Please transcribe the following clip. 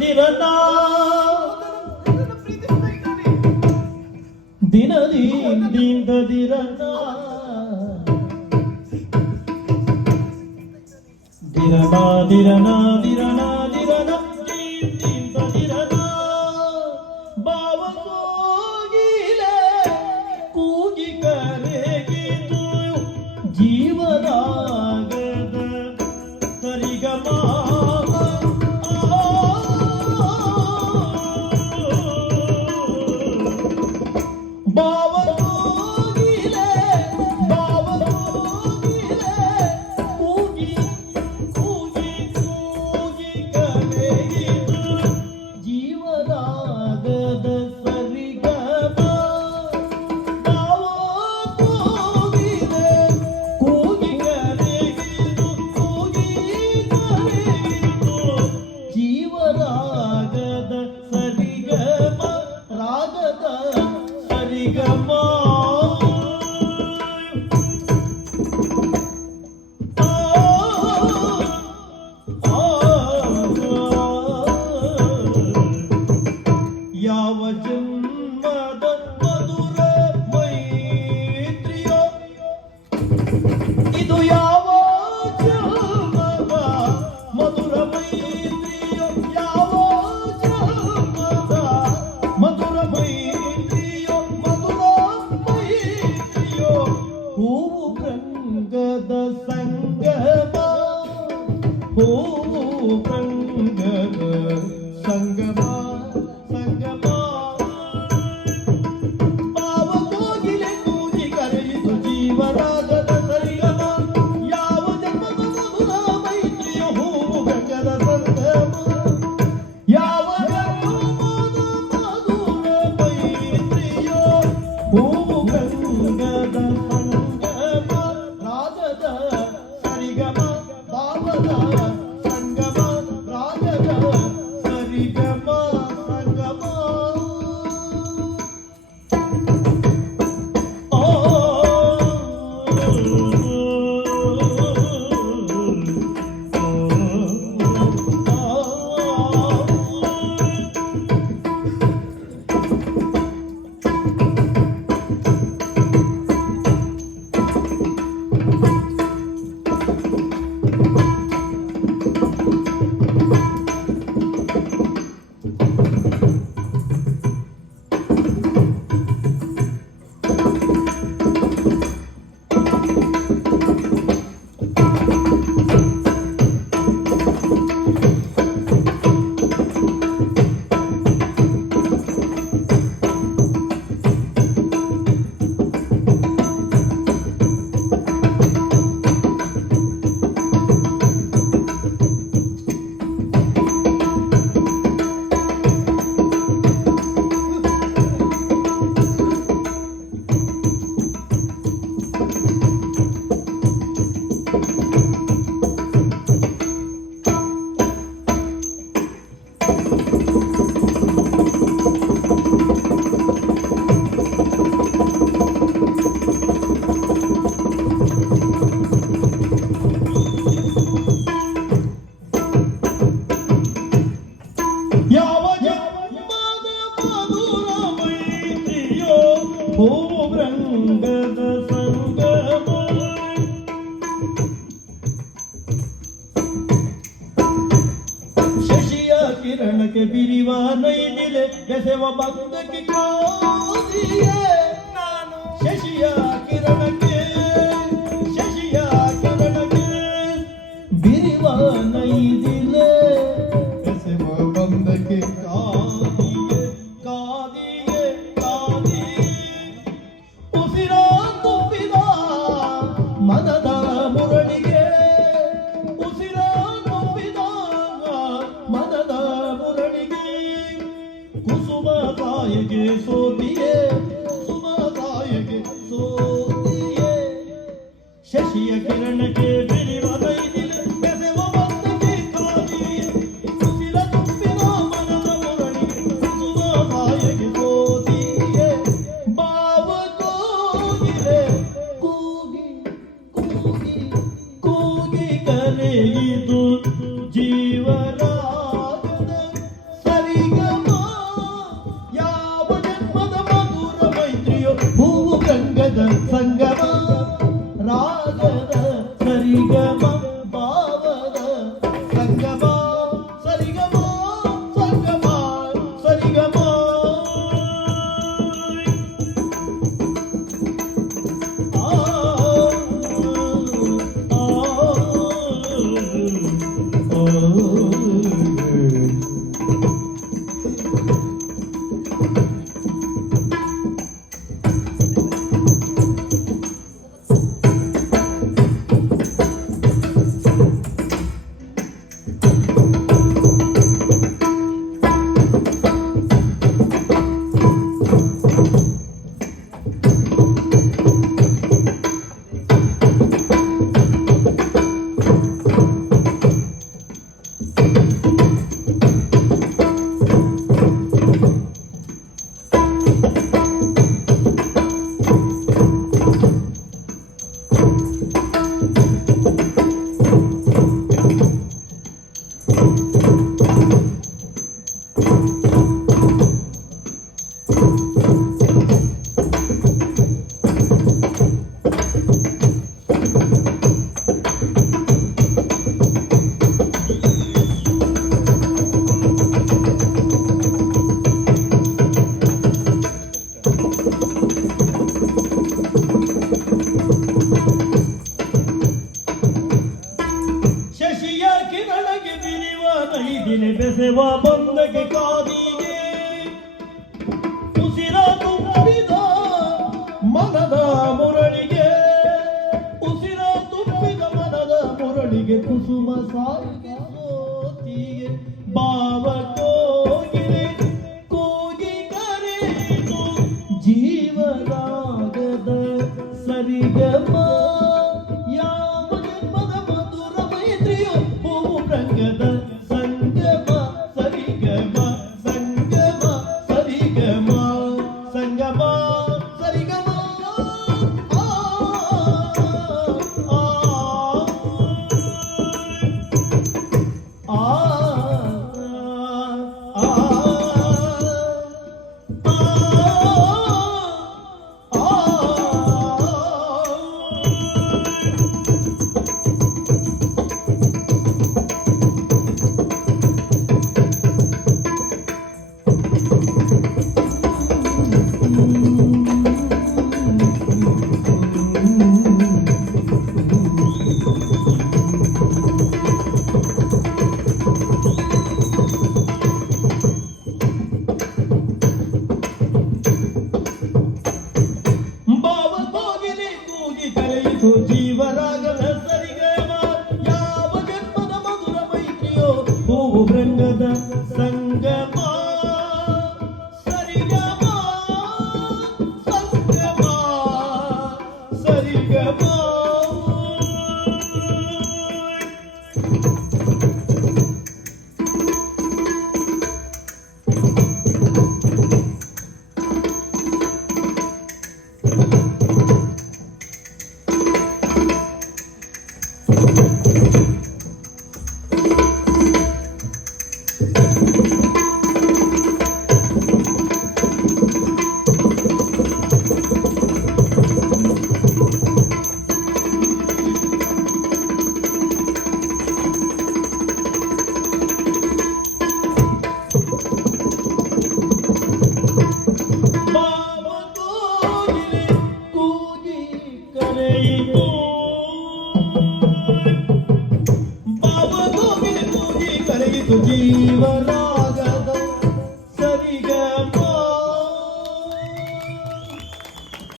ದಿರನ ದಿನದಿ ದಿರನ ದಿರನ ದಿರನ ದಿರನ ದಿರನ ದಿರನ ಬಾವ ಕೋಗಿಲೆ ಕೂಗಿ ಕರೆಗಿತು ಜೀವರಾಗದ ಸರಿಗಮ ಯಾವ ಜನ್ಮದ ಮಧುರ ಮೈತ್ರಿಯೋ ಇದು ಯಾವ ಜನ್ಮದ ಮಧುರ ಮೈತ್ರಿಯೋ ಯಾವ ಜನ್ಮದ ಮಧುರ ಮೈತ್ರಿಯೋ ಮಧುರ ಮೈತ್ರಿಯೋ ಹೂವು ಗಂಗದ ಸಂಗಮ ಹೂವು ಗಂಗದ ಸಂಗಮ ಶಶಿಯ ಕಿರಣಕ್ಕೆ ಬಿರಿವ ನೈದಿಲೆ ಬೆಸೆವ ಭಕ್ತಕ್ಕೆ ಕಾದಿಯೇ ನಾನು ಶಶಿಯ ಕಿರಣಕ್ಕೆ ಬಿರಿವ ನೈದಿಲೆ ಬೆಸೆವ ಭಕ್ತಕ್ಕೆ ಕಾದಿಯೇ ಕಾದಿಯೇ ಕಾದಿಯೇ ಉಸಿರ ತುಂಬಿದ ಮನದ ಮುರಳಿಗೆ ಉಸಿರ ತುಂಬಿದ ಮನದ ಮುರಳಿಗೆ ಕುಸುಮ ತಾಯಿಗೆ ಸೋತಿಯೇ ಕುಸುಮ ತಾಯಿಗೆ ಸೋತಿಯೇ ಶಶಿಯ ಕಿರಣಕ್ಕೆ ಬಿರಿವ ನೈದಿಲೆ ಬೆಸೆವ ಭಕ್ತಕ್ಕೆ ಕಾದಿಯೇ ಉಸಿರ ತುಂಬಿದ ಮನದ ಮುರಳಿಗೆ ಕುಸುಮ ತಾಯಿಗೆ ಸೋತಿಯೇ ಬಾವ ಕೋಗಿಲೆ ಕೂಗಿ ಕೂಗಿ ಕೂಗಿ ಕರೆಯಿತು ಜೀವರಾಗದ ಬಂದಗೆ ಕಾದಿಗೆ ಉಸಿರ ತುಂಬಿದ ಮನದ ಮುರಳಿಗೆ ಉಸಿರ ತುಂಬಿದ ಮನದ ಮುರಳಿಗೆ ಕುಸುಮ ಸಾಯಿಗೆ ಸೋತಿಗೆ ಭಾವ ಕೋಗಿಲೆ ಕೂಗಿ ಕರೆಯಿತು ಜೀವರಾಗದ ಸರಿಗಮ ಯಾವ ಜನ್ಮದ ಮಧುರ ಮೈತ್ರಿಯೋ ಹೂವು ರಂಗದ ಸಂಗಮ ಸರಿಗಮ ಸಂಗಮ ಸರಿಗಮ ಸಂಗಮ ಸರಿಗಮ ಆ, ಆ, ಆ, ಆ, ಭಾವ ಕೋಗಿಲೆ ಕೂಗಿ ಕರೆಯಿತು ಜೀವರಾಗದ ಸರಿಗಮ ಯಾವ ಜನ್ಮದ ಮಧುರ ಮೈತ್ರಿಯೋ ಹೂವು ಬೃಂಗದ ಸಂಗಮ ಸರಿಗಮ ಸಂಗಮ ಸರಿಗಮ ಭಾವ ಕೋಗಿಲೆ ಕೂಗಿ ಕರೆಯಿತು